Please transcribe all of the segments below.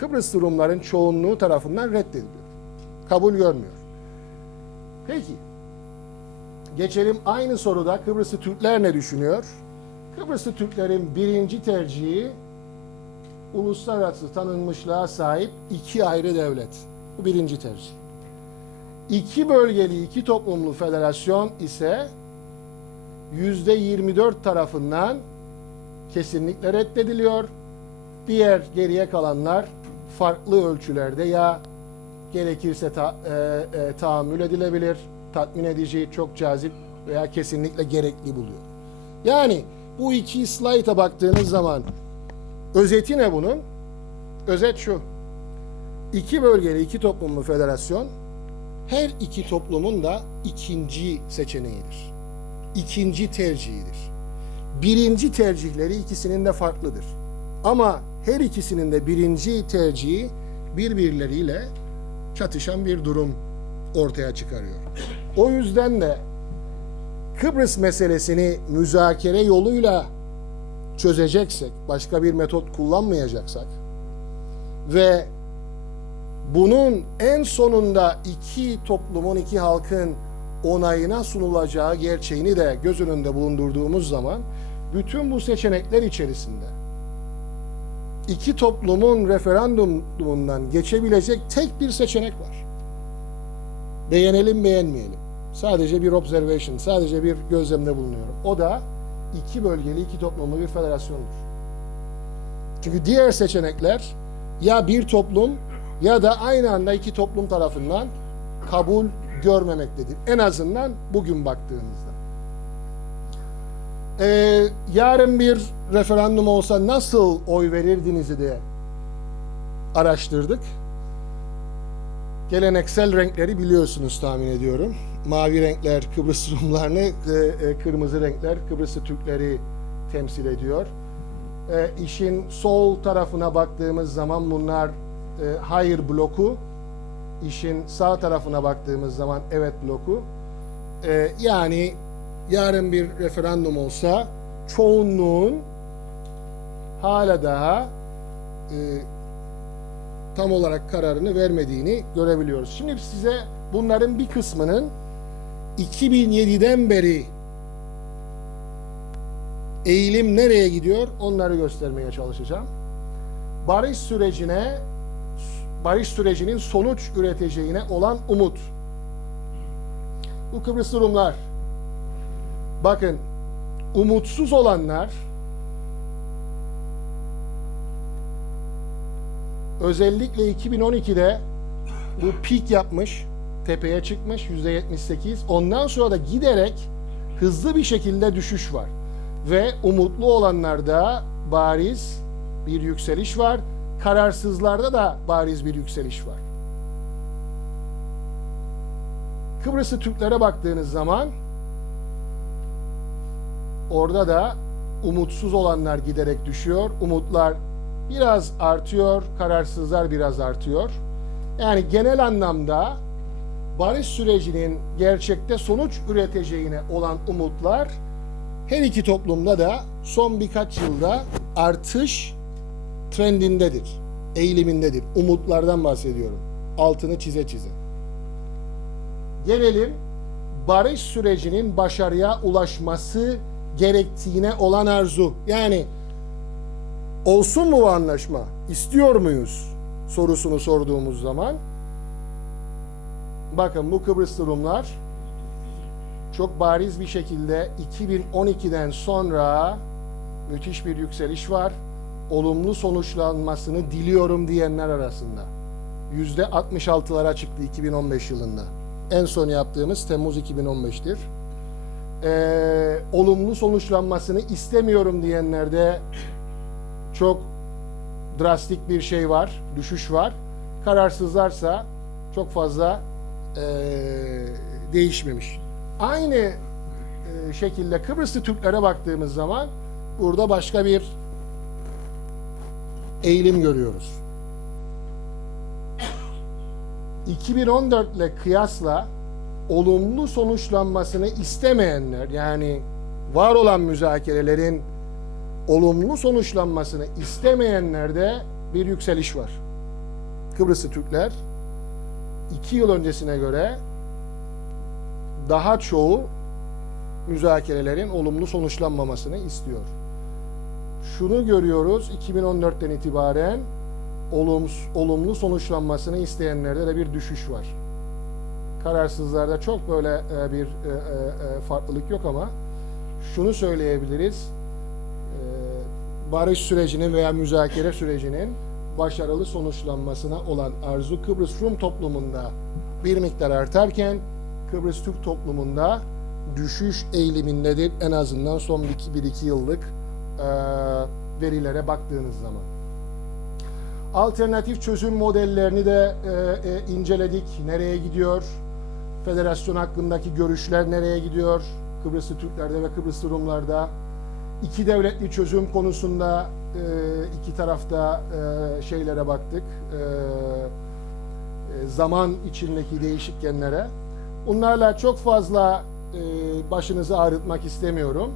Kıbrıs Rumların çoğunluğu tarafından reddediliyor. Kabul görmüyor. Peki. Geçelim aynı soruda Kıbrıslı Türkler ne düşünüyor? Kıbrıslı Türklerin birinci tercihi uluslararası tanınmışlığa sahip iki ayrı devlet. Bu birinci tercih. İki bölgeli iki toplumlu federasyon ise yüzde 24 tarafından kesinlikle reddediliyor. Diğer geriye kalanlar farklı ölçülerde ya gerekirse ta, e, e, tahammül edilebilir, tatmin edici, çok cazip veya kesinlikle gerekli buluyor. Yani bu iki slayta baktığınız zaman özeti ne bunun? Özet şu. İki bölgeli iki toplumlu federasyon her iki toplumun da ikinci seçeneğidir. İkinci tercihidir. Birinci tercihleri ikisinin de farklıdır. Ama her ikisinin de birinci tercihi birbirleriyle çatışan bir durum ortaya çıkarıyor. O yüzden de Kıbrıs meselesini müzakere yoluyla çözeceksek, başka bir metot kullanmayacaksak ve bunun en sonunda iki toplumun, iki halkın onayına sunulacağı gerçeğini de göz önünde bulundurduğumuz zaman bütün bu seçenekler içerisinde iki toplumun referandumundan geçebilecek tek bir seçenek var. Beğenelim beğenmeyelim. Sadece bir observation, sadece bir gözlemde bulunuyorum. O da iki bölgeli, iki toplumlu bir federasyondur. Çünkü diğer seçenekler ya bir toplum ya da aynı anda iki toplum tarafından kabul görmemektedir. En azından bugün baktığımızda. Ee, yarın bir referandum olsa nasıl oy verirdiniz diye araştırdık. Geleneksel renkleri biliyorsunuz tahmin ediyorum. Mavi renkler Kıbrıs Rumlarını, e, e, kırmızı renkler Kıbrıslı Türkleri temsil ediyor. E, işin sol tarafına baktığımız zaman bunlar e, hayır bloku, işin sağ tarafına baktığımız zaman evet bloku. E, yani yarın bir referandum olsa çoğunluğun hala daha e, tam olarak kararını vermediğini görebiliyoruz. Şimdi size bunların bir kısmının 2007'den beri eğilim nereye gidiyor onları göstermeye çalışacağım. Barış sürecine barış sürecinin sonuç üreteceğine olan umut. Bu Kıbrıs Rumlar bakın umutsuz olanlar özellikle 2012'de bu pik yapmış, tepeye çıkmış yüzde 78. Ondan sonra da giderek hızlı bir şekilde düşüş var. Ve umutlu olanlarda bariz bir yükseliş var. Kararsızlarda da bariz bir yükseliş var. Kıbrıslı Türklere baktığınız zaman orada da umutsuz olanlar giderek düşüyor. Umutlar biraz artıyor, kararsızlar biraz artıyor. Yani genel anlamda barış sürecinin gerçekte sonuç üreteceğine olan umutlar her iki toplumda da son birkaç yılda artış trendindedir, eğilimindedir. Umutlardan bahsediyorum. Altını çize çize. Gelelim barış sürecinin başarıya ulaşması gerektiğine olan arzu. Yani olsun mu bu anlaşma? İstiyor muyuz? sorusunu sorduğumuz zaman bakın bu Kıbrıslı Rumlar çok bariz bir şekilde 2012'den sonra müthiş bir yükseliş var. Olumlu sonuçlanmasını diliyorum diyenler arasında. Yüzde 66'lara çıktı 2015 yılında. En son yaptığımız Temmuz 2015'tir. Ee, olumlu sonuçlanmasını istemiyorum diyenlerde çok drastik bir şey var, düşüş var. Kararsızlarsa çok fazla e, değişmemiş. Aynı e, şekilde Kıbrıslı Türklere baktığımız zaman burada başka bir eğilim görüyoruz. 2014 ile kıyasla olumlu sonuçlanmasını istemeyenler yani var olan müzakerelerin olumlu sonuçlanmasını istemeyenler de bir yükseliş var. Kıbrıslı Türkler iki yıl öncesine göre daha çoğu müzakerelerin olumlu sonuçlanmamasını istiyor. Şunu görüyoruz 2014'ten itibaren olumlu sonuçlanmasını isteyenlerde de bir düşüş var. Kararsızlarda çok böyle e, bir e, e, farklılık yok ama şunu söyleyebiliriz. E, barış sürecinin veya müzakere sürecinin başarılı sonuçlanmasına olan arzu Kıbrıs Rum toplumunda bir miktar artarken Kıbrıs Türk toplumunda düşüş eğilimindedir en azından son 1-2 yıllık e, verilere baktığınız zaman. Alternatif çözüm modellerini de e, e, inceledik. Nereye gidiyor? Federasyon hakkındaki görüşler nereye gidiyor? Kıbrıslı Türklerde ve Kıbrıslı Rumlarda. İki devletli çözüm konusunda e, iki tarafta e, şeylere baktık. E, zaman içindeki değişikkenlere. Bunlarla çok fazla başınızı ağrıtmak istemiyorum.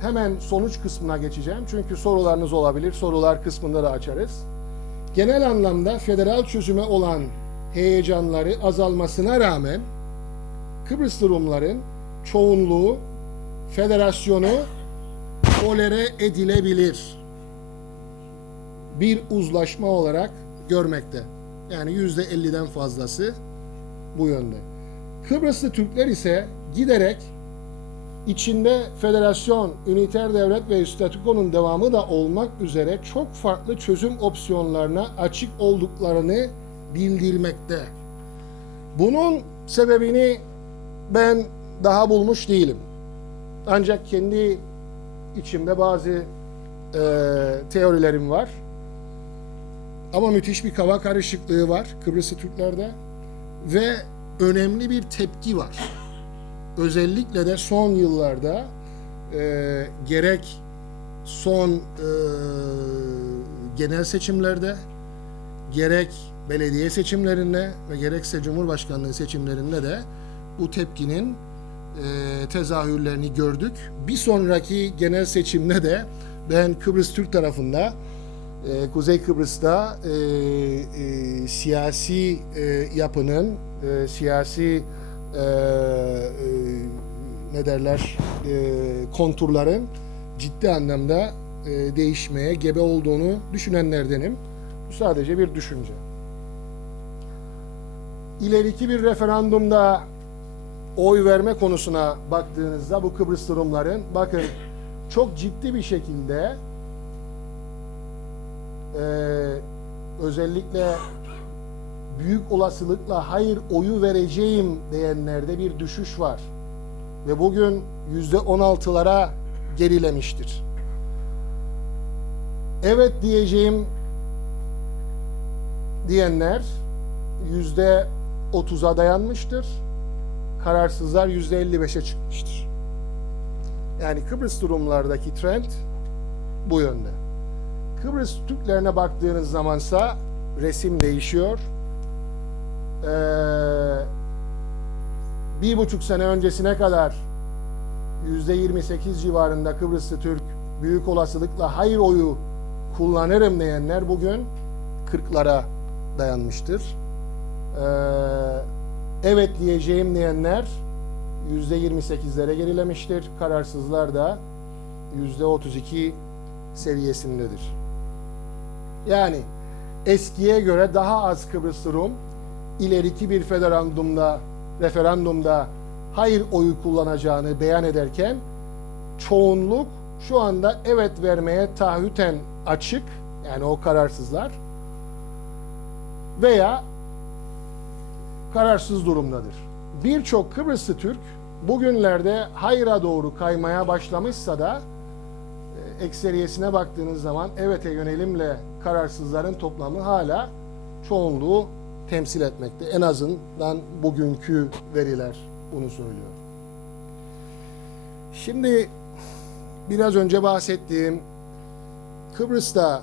Hemen sonuç kısmına geçeceğim. Çünkü sorularınız olabilir. Sorular kısmında da açarız. Genel anlamda federal çözüme olan heyecanları azalmasına rağmen Kıbrıslı Rumların çoğunluğu federasyonu tolere edilebilir bir uzlaşma olarak görmekte. Yani yüzde 50'den fazlası bu yönde. Kıbrıslı Türkler ise giderek içinde federasyon, üniter devlet ve statükonun devamı da olmak üzere çok farklı çözüm opsiyonlarına açık olduklarını bildirmekte. Bunun sebebini ben daha bulmuş değilim. Ancak kendi içimde bazı e, teorilerim var. Ama müthiş bir kava karışıklığı var Kıbrıslı Türklerde ve önemli bir tepki var. Özellikle de son yıllarda e, gerek son e, genel seçimlerde gerek belediye seçimlerinde ve gerekse Cumhurbaşkanlığı seçimlerinde de bu tepkinin e, tezahürlerini gördük. Bir sonraki genel seçimde de ben Kıbrıs Türk tarafında e, Kuzey Kıbrıs'ta e, e, siyasi e, yapının e, siyasi e, e, ne derler e, konturların ciddi anlamda e, değişmeye gebe olduğunu düşünenlerdenim. Bu sadece bir düşünce. İleriki bir referandumda oy verme konusuna baktığınızda bu Kıbrıs Rumların bakın çok ciddi bir şekilde e, özellikle büyük olasılıkla hayır oyu vereceğim diyenlerde bir düşüş var. Ve bugün yüzde on altılara gerilemiştir. Evet diyeceğim diyenler yüzde otuza dayanmıştır. Kararsızlar yüzde elli beşe çıkmıştır. Yani Kıbrıs durumlardaki trend bu yönde. Kıbrıs Türklerine baktığınız zamansa resim değişiyor. Ee, bir buçuk sene öncesine kadar yüzde 28 civarında Kıbrıslı Türk büyük olasılıkla hayır oyu kullanırım diyenler bugün 40'lara dayanmıştır. Ee, evet diyeceğim diyenler yüzde 28'lere gerilemiştir. Kararsızlar da yüzde 32 seviyesindedir. Yani eskiye göre daha az Kıbrıs Rum ileriki bir federandumda, referandumda hayır oyu kullanacağını beyan ederken çoğunluk şu anda evet vermeye taahhüten açık yani o kararsızlar veya kararsız durumdadır. Birçok Kıbrıslı Türk bugünlerde hayra doğru kaymaya başlamışsa da e, ekseriyesine baktığınız zaman evete yönelimle kararsızların toplamı hala çoğunluğu temsil etmekte. En azından bugünkü veriler bunu söylüyor. Şimdi biraz önce bahsettiğim Kıbrıs'ta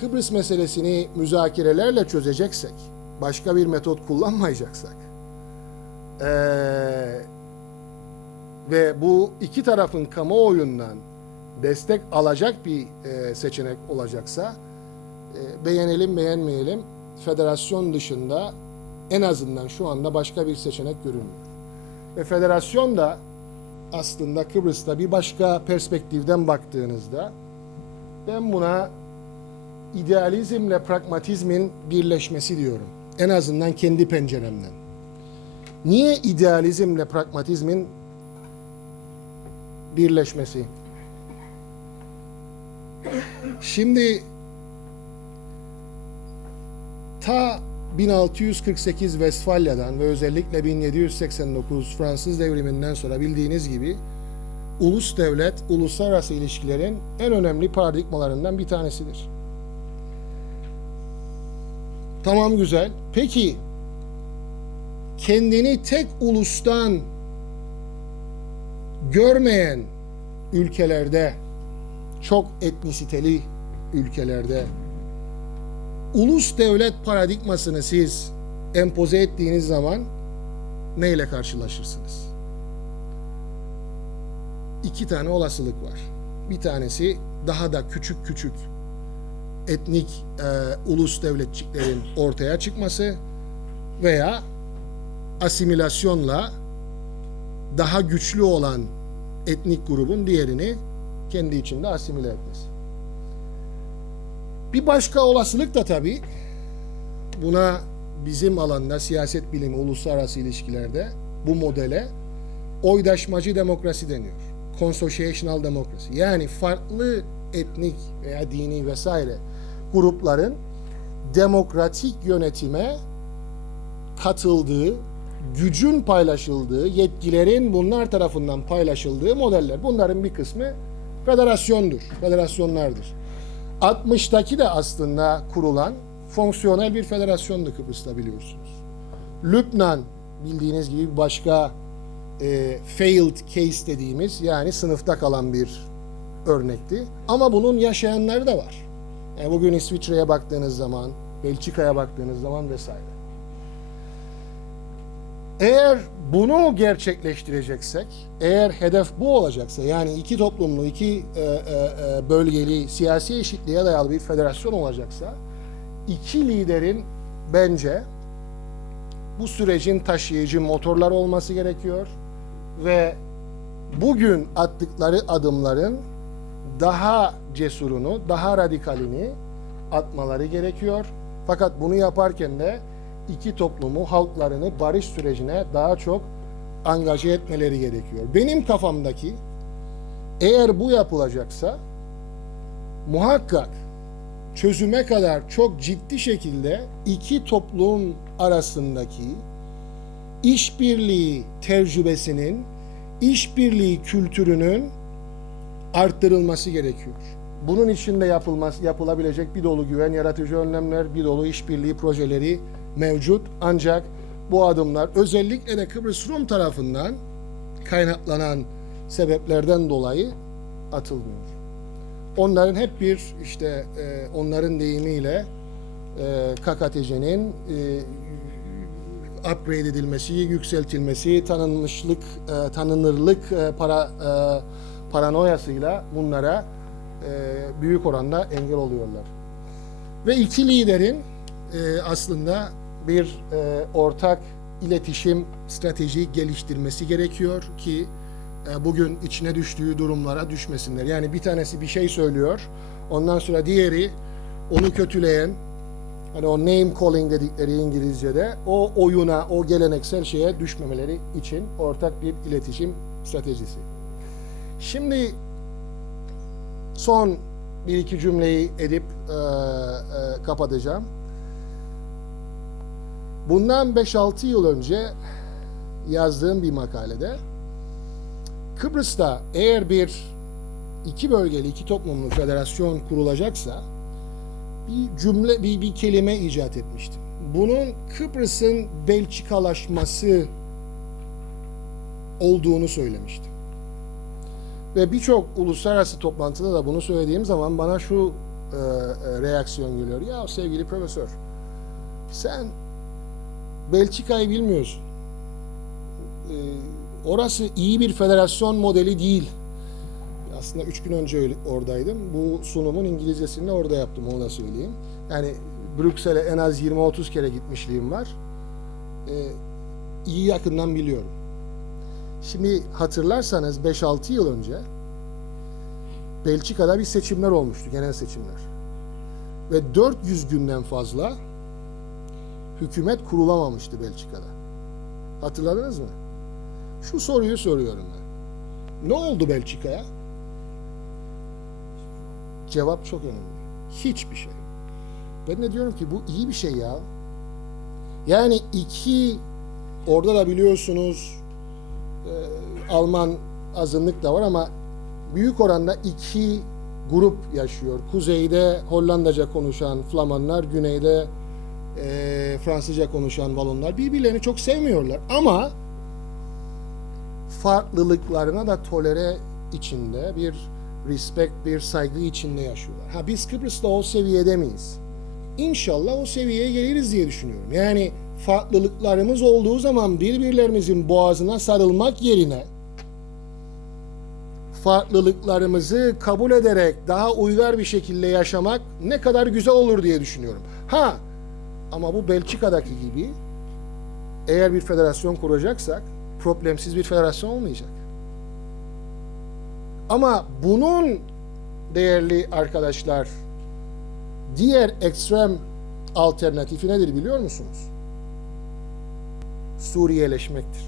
Kıbrıs meselesini müzakerelerle çözeceksek, başka bir metot kullanmayacaksak ee, ve bu iki tarafın kamuoyundan destek alacak bir e, seçenek olacaksa e, beğenelim beğenmeyelim federasyon dışında en azından şu anda başka bir seçenek görünmüyor. Ve federasyon da aslında Kıbrıs'ta bir başka perspektiften baktığınızda ben buna idealizmle pragmatizmin birleşmesi diyorum. En azından kendi penceremden. Niye idealizmle pragmatizmin birleşmesi? Şimdi ta 1648 Westfalya'dan ve özellikle 1789 Fransız devriminden sonra bildiğiniz gibi ulus devlet, uluslararası ilişkilerin en önemli paradigmalarından bir tanesidir. Tamam güzel. Peki kendini tek ulustan görmeyen ülkelerde, çok etnisiteli ülkelerde ulus devlet paradigmasını siz empoze ettiğiniz zaman neyle karşılaşırsınız? İki tane olasılık var. Bir tanesi daha da küçük küçük etnik e, ulus devletçiklerin ortaya çıkması veya asimilasyonla daha güçlü olan etnik grubun diğerini kendi içinde asimile etmesi. Bir başka olasılık da tabii buna bizim alanda siyaset bilimi, uluslararası ilişkilerde bu modele oydaşmacı demokrasi deniyor. Consociational demokrasi. Yani farklı etnik veya dini vesaire grupların demokratik yönetime katıldığı, gücün paylaşıldığı, yetkilerin bunlar tarafından paylaşıldığı modeller. Bunların bir kısmı federasyondur, federasyonlardır. 60'taki de aslında kurulan fonksiyonel bir federasyondu Kıbrıs'ta biliyorsunuz. Lübnan bildiğiniz gibi başka e, failed case dediğimiz yani sınıfta kalan bir örnekti. Ama bunun yaşayanları da var. Yani bugün İsviçre'ye baktığınız zaman, Belçika'ya baktığınız zaman vesaire. Eğer bunu gerçekleştireceksek, eğer hedef bu olacaksa, yani iki toplumlu, iki e, e, e, bölgeli, siyasi eşitliğe dayalı bir federasyon olacaksa, iki liderin bence bu sürecin taşıyıcı motorlar olması gerekiyor ve bugün attıkları adımların daha cesurunu, daha radikalini atmaları gerekiyor. Fakat bunu yaparken de iki toplumu, halklarını barış sürecine daha çok angaje etmeleri gerekiyor. Benim kafamdaki eğer bu yapılacaksa muhakkak çözüme kadar çok ciddi şekilde iki toplum arasındaki işbirliği tecrübesinin, işbirliği kültürünün arttırılması gerekiyor. Bunun için de yapılması, yapılabilecek bir dolu güven yaratıcı önlemler, bir dolu işbirliği projeleri mevcut. Ancak bu adımlar özellikle de Kıbrıs Rum tarafından kaynaklanan sebeplerden dolayı atılmıyor. Onların hep bir işte e, onların deyimiyle e, KKTC'nin e, upgrade edilmesi, yükseltilmesi, tanınmışlık, e, tanınırlık e, para e, paranoyasıyla bunlara e, büyük oranda engel oluyorlar. Ve iki liderin e, aslında bir e, ortak iletişim strateji geliştirmesi gerekiyor ki e, bugün içine düştüğü durumlara düşmesinler. Yani bir tanesi bir şey söylüyor, ondan sonra diğeri onu kötüleyen, hani o name calling dedikleri İngilizce'de o oyuna, o geleneksel şeye düşmemeleri için ortak bir iletişim stratejisi. Şimdi son bir iki cümleyi edip e, e, kapatacağım. Bundan 5-6 yıl önce yazdığım bir makalede Kıbrıs'ta eğer bir iki bölgeli, iki toplumlu federasyon kurulacaksa bir cümle, bir, bir kelime icat etmiştim. Bunun Kıbrıs'ın Belçikalaşması olduğunu söylemiştim. Ve birçok uluslararası toplantıda da bunu söylediğim zaman bana şu e, e, reaksiyon geliyor. Ya sevgili profesör, sen Belçika'yı bilmiyorsun. E, orası iyi bir federasyon modeli değil. Aslında üç gün önce oradaydım. Bu sunumun İngilizcesini orada yaptım onu da söyleyeyim. Yani Brüksel'e en az 20-30 kere gitmişliğim var. Ee, iyi yakından biliyorum. Şimdi hatırlarsanız 5-6 yıl önce Belçika'da bir seçimler olmuştu, genel seçimler. Ve 400 günden fazla hükümet kurulamamıştı Belçika'da. Hatırladınız mı? Şu soruyu soruyorum ben. Ne oldu Belçika'ya? Cevap çok önemli. Hiçbir şey. Ben de diyorum ki bu iyi bir şey ya. Yani iki orada da biliyorsunuz Alman azınlık da var ama büyük oranda iki grup yaşıyor. Kuzeyde Hollandaca konuşan Flamanlar, güneyde e, Fransızca konuşan Valonlar birbirlerini çok sevmiyorlar. Ama farklılıklarına da tolere içinde bir respect, bir saygı içinde yaşıyorlar. Ha biz Kıbrıs'ta o seviyede miyiz? İnşallah o seviyeye geliriz diye düşünüyorum. Yani farklılıklarımız olduğu zaman birbirlerimizin boğazına sarılmak yerine farklılıklarımızı kabul ederek daha uygar bir şekilde yaşamak ne kadar güzel olur diye düşünüyorum. Ha ama bu Belçika'daki gibi eğer bir federasyon kuracaksak problemsiz bir federasyon olmayacak. Ama bunun değerli arkadaşlar diğer ekstrem alternatifi nedir biliyor musunuz? Suriyeleşmektir.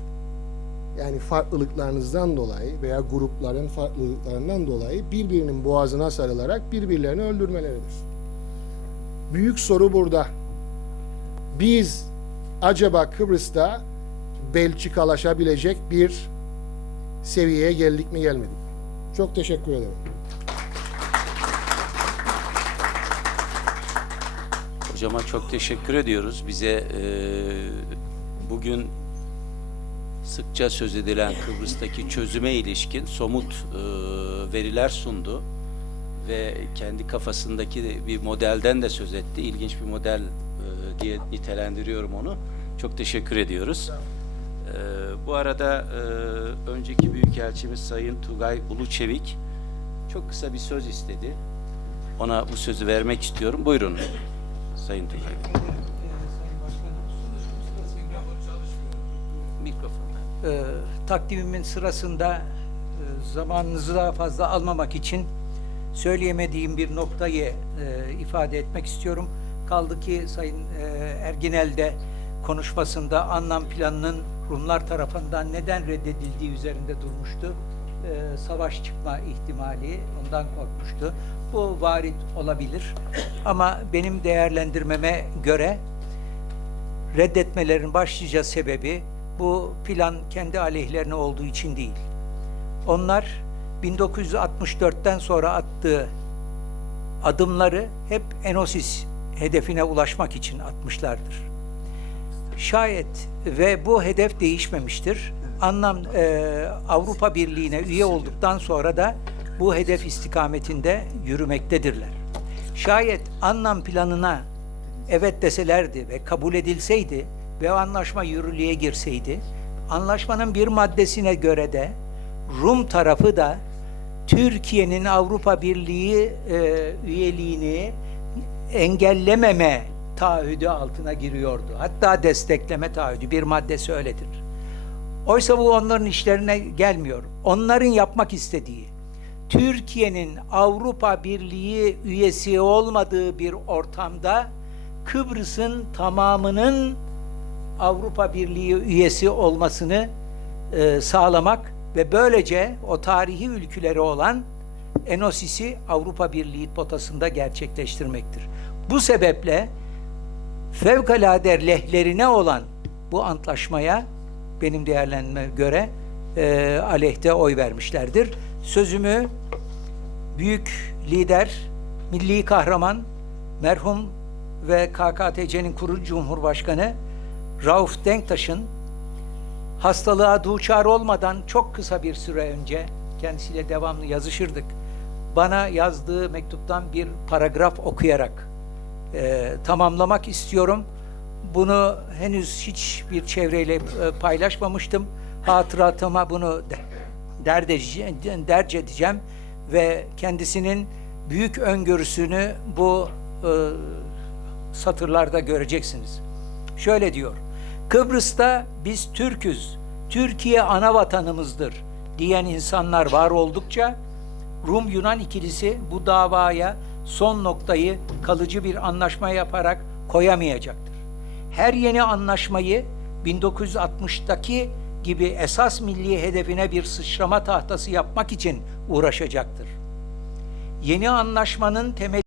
Yani farklılıklarınızdan dolayı veya grupların farklılıklarından dolayı birbirinin boğazına sarılarak birbirlerini öldürmeleridir. Büyük soru burada. Biz acaba Kıbrıs'ta Belçikalaşabilecek bir seviyeye geldik mi gelmedik? Çok teşekkür ederim. Hocama çok teşekkür ediyoruz. Bize e, bugün sıkça söz edilen Kıbrıs'taki çözüme ilişkin somut e, veriler sundu ve kendi kafasındaki bir modelden de söz etti. İlginç bir model e, diye nitelendiriyorum onu. Çok teşekkür ediyoruz. E, bu arada e, önceki Büyükelçimiz Sayın Tugay Uluçevik çok kısa bir söz istedi. Ona bu sözü vermek istiyorum. Buyurun Sayın Tugay. E, takdimimin sırasında e, zamanınızı daha fazla almamak için söyleyemediğim bir noktayı e, ifade etmek istiyorum. Kaldı ki Sayın e, Erginel de konuşmasında anlam planının Rumlar tarafından neden reddedildiği üzerinde durmuştu. E, savaş çıkma ihtimali ondan korkmuştu. Bu varit olabilir. Ama benim değerlendirmeme göre reddetmelerin başlıca sebebi bu plan kendi aleyhlerine olduğu için değil. Onlar 1964'ten sonra attığı adımları hep Enosis hedefine ulaşmak için atmışlardır. Şayet ve bu hedef değişmemiştir. Anlam e, Avrupa Birliği'ne üye olduktan sonra da bu hedef istikametinde yürümektedirler. Şayet anlam planına evet deselerdi ve kabul edilseydi ve anlaşma yürürlüğe girseydi, anlaşmanın bir maddesine göre de Rum tarafı da Türkiye'nin Avrupa Birliği e, üyeliğini engellememe taahhüdü altına giriyordu. Hatta destekleme taahhüdü bir maddesi öyledir. Oysa bu onların işlerine gelmiyor. Onların yapmak istediği Türkiye'nin Avrupa Birliği üyesi olmadığı bir ortamda Kıbrıs'ın tamamının Avrupa Birliği üyesi olmasını e, sağlamak ve böylece o tarihi ülkeleri olan Enosis'i Avrupa Birliği potasında gerçekleştirmektir. Bu sebeple fevkalade lehlerine olan bu antlaşmaya benim değerlendirme göre e, aleyhte oy vermişlerdir. Sözümü büyük lider, milli kahraman, merhum ve KKTC'nin kurucu cumhurbaşkanı Rauf Denktaş'ın hastalığa duçar olmadan çok kısa bir süre önce kendisiyle devamlı yazışırdık. Bana yazdığı mektuptan bir paragraf okuyarak e, tamamlamak istiyorum. Bunu henüz hiçbir çevreyle e, paylaşmamıştım. Hatıratıma bunu de- derc edeceğim ve kendisinin büyük öngörüsünü bu e, satırlarda göreceksiniz. Şöyle diyor. Kıbrıs'ta biz Türk'üz. Türkiye ana vatanımızdır diyen insanlar var oldukça Rum-Yunan ikilisi bu davaya son noktayı kalıcı bir anlaşma yaparak koyamayacaktır. Her yeni anlaşmayı 1960'taki gibi esas milli hedefine bir sıçrama tahtası yapmak için uğraşacaktır. Yeni anlaşmanın temeli